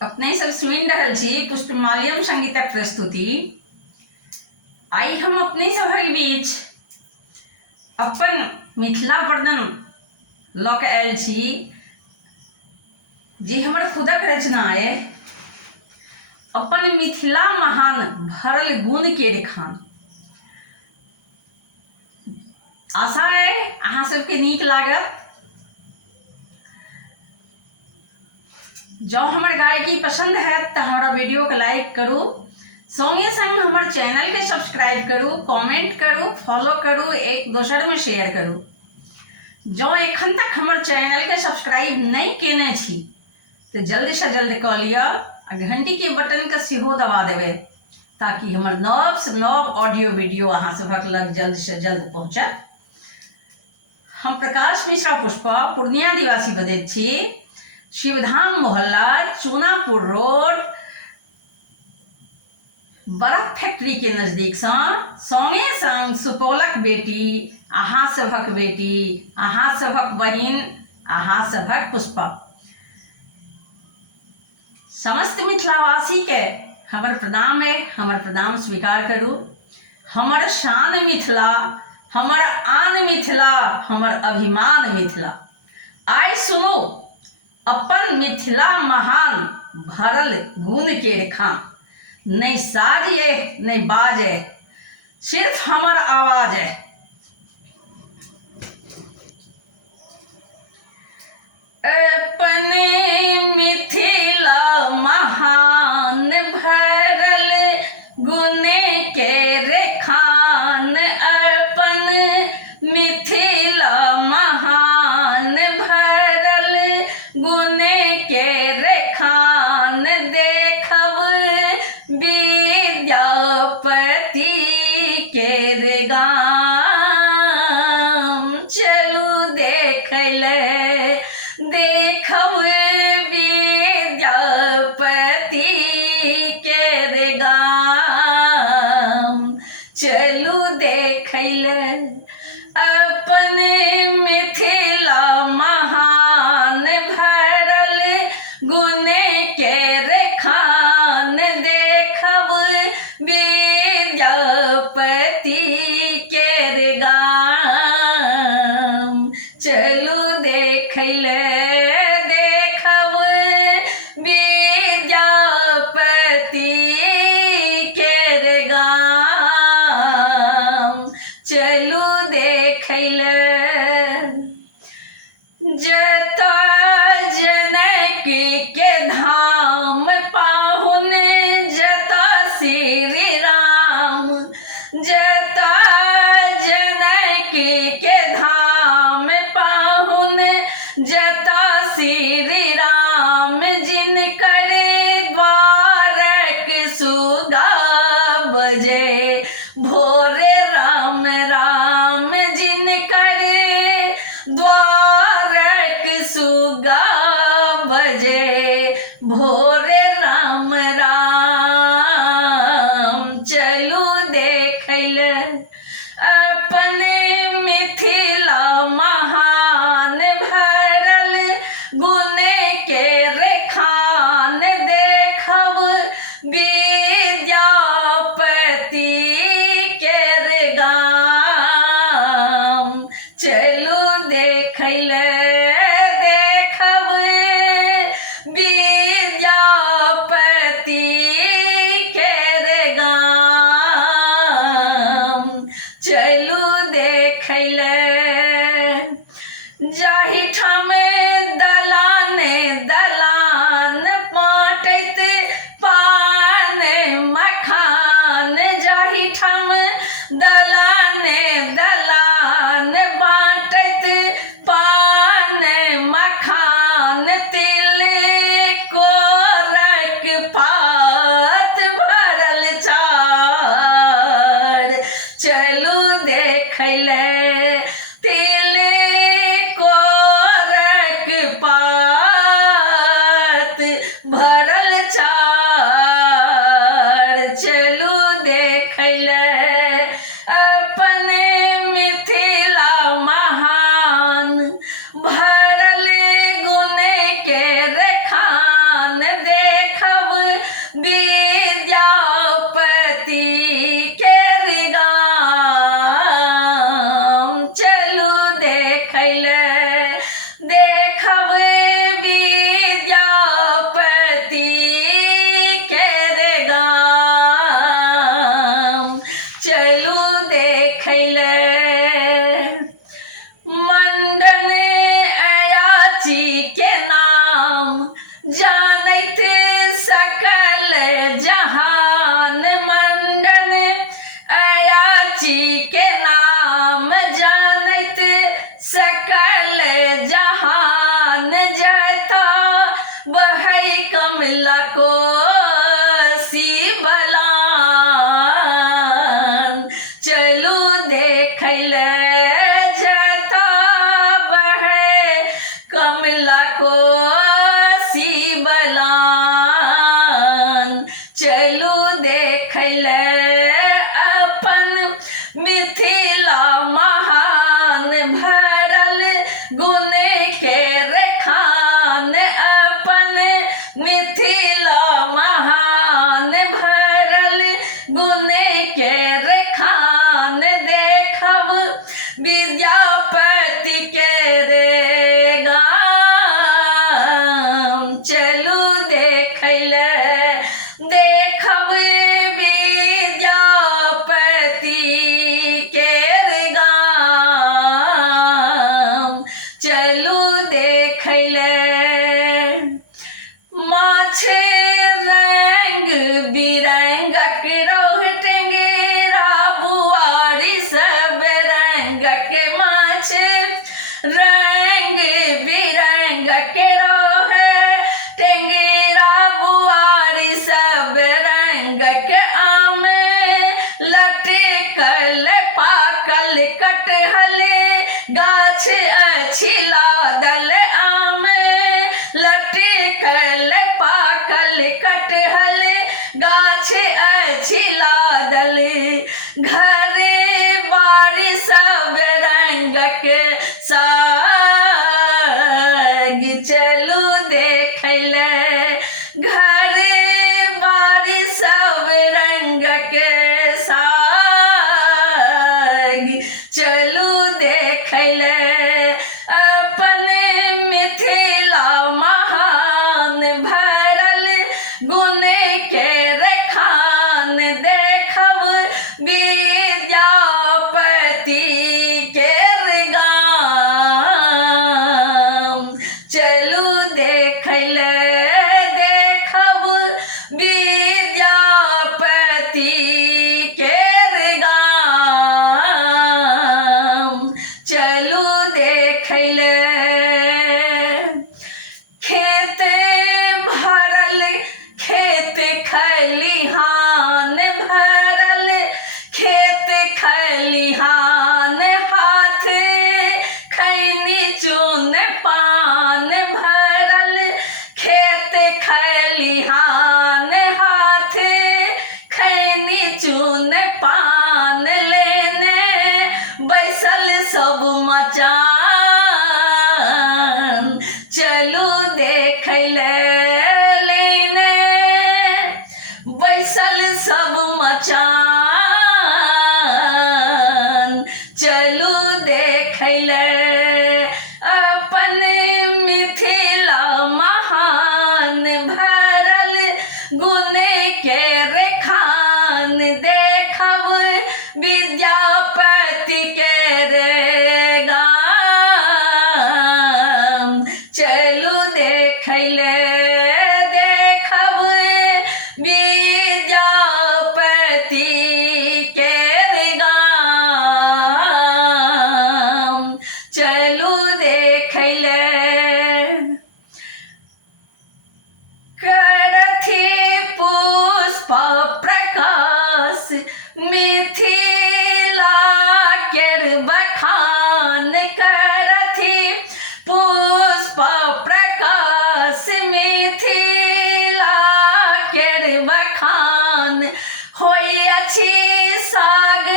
अपने सब सुनि रहल छी पुष्पमाल्यम संगीतक प्रस्तुति। आइ हम अपने सभक बीच अपन मिथिला वर्णन लऽ कऽ आयल छी, जे हमर खुदक रचना अइ। अपन मिथिला महान भरल गुण के रेखान। आशा अइ अहाँ सबके नीक लागत। जँ हमर गायकी पसंद हैत तऽ हमरा वीडियो के लाइक करू, संगे संग हमर चैनल के सब्सक्राइब करू, कमेंट करू, फॉलो करू, एक दोसर में शेयर करू। जँ एखन तक हमर चैनल के सब्सक्राइब नहीं केने छी तऽ जल्द से जल्द कऽ लिअ आ घंटी के बटन के सेहो दबा देबै, ताकि हमर नव से नव ऑडियो वीडियो अहाँ सभक लग जल्द से जल्द पहुँचत। हम प्रकाश मिश्रा पुष्पा पूर्णिया निवासी बजैत छी, शिवधाम मोहल्ला, चूनापुर रोड, बर्फ फैक्ट्री के नजदीक संगे संग सुपौलक बेटी, अहाँ सभक बेटी, अहाँ सभक बहिन, अहाँ सभक पुष्पा। समस्त मिथिलावासी के हमर प्रणाम है, हमर प्रणाम स्वीकार करू। हमर शान मिथिला, हमर आन मिथिला, हमर अभिमान मिथिला। आइ सुनू अपन मिथिला महान भरल गुण के रेखान। नहीं साज है नहीं बाज है, सिर्फ हमर आवाज है। अपने मिथिला महान भरल गुण के रेखान। अपन मिथिला महान भरल गुण के रेखान। देखब विद्यापति के गाम, चलू देखले देखब विद्यापति के गाम, चलू देखले अपन मिथिला महान भरल गुण के रेखान। देखब विद्यापति के गाम, चलू देखले देखब विद्यापति के गाम, चलू देखले। जता जनक के धाम पाहुन, जता श्री राम, जता जनक के धाम पाहुन, जता श्री राम। जिनकर द्वारक सुगा बजे भोरे राम राम, जिनकर द्वारक सुगा बजे भोरे राम राम, चलू देखले अपन मिथिला महान भरल गुण के रेखान। देखब विद्यापति के गाम, चलू देखले देखब विद्यापति के गाम, चलू देखले। जाहि ठाम दलान दलान बाँटैत पान मखान, जाहि ठाम दलान दलान बाँटैत पान मखान। तिल कोरक पात भरल चार, चलू देखले। तिल कोरक कमला कोसी बलान चलू देखैले जता बहे कमला कोसी बलान चलू देखैले अपन मिथिला महान भरल गुण के रेखान अपन मिथिला महान भरल गुण के रेखान देखब विद्यापति के रे गाम चलू देखैले देखब विद्यापति के रे गाम चलू देखैले माछे रंग बिरंगक रोह टेंगरा बुआरी सब रंगक माछे रंग बिरंगक रोह टेंगरा बुआरी सब रंगक आम लटकल पाकल कटहल गाछ अछि लादल आम लटकल पाकल कटहल गाछ अछि लादल घरे बारी सब रंगक साग चलू देखैले घरे बारी सब रंगक साग चलू देखैले अपन मिथिला महान भरल गुण के रेखान देखब विद्यापति के रे गाम चलू देखैले देखब विद्यापति के रे गाम चलू देखैले खेत भरल खेत खलिहान भरल खेत खलिहान हाथ खैनी चून पान भरल खेत खलिहान हाथ खैनी चून पान लेने बैसल सब मचान चलू देखैले लेने बैसल सब मचान चलू देखैले अपन मिथिला महान भरल गुण के रेखान देखब विद्यापति के रे गाम चलू देखैले देखब विद्यापति के रे गाम चलू देखैले करथि पुष्प प्रकाश मिथिला केर बखान करथि पुष्प प्रकाश मिथिला केर बखान होइ अछि साग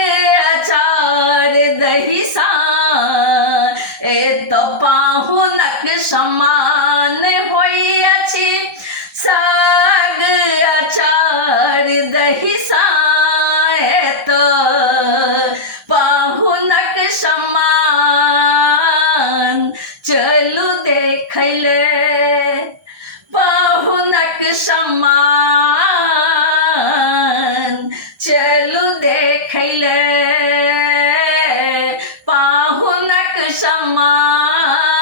अचार दही सान एत पाहुनक समान होइ अछि साग अचार दही सान एत पाहुनक समान चलू देखैले पाहुनक समान चलू देखैले पाहुनक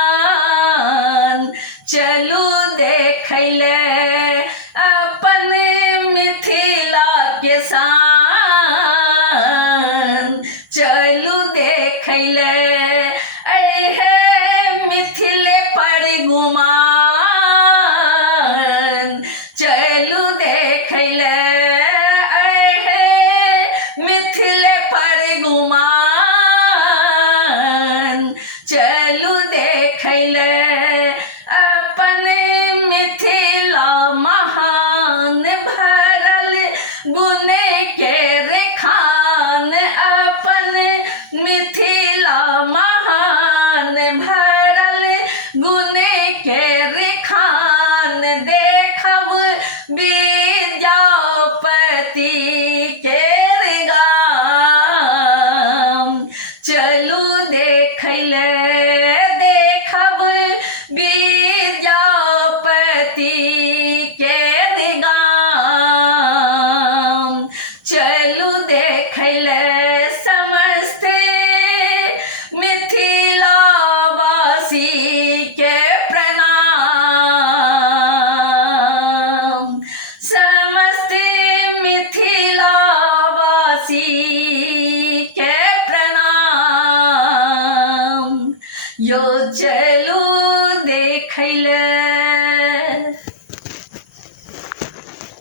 समान चलू देखैले अपन मिथिला के शान चलू देखैले अहे मिथिले पर गुमान खैले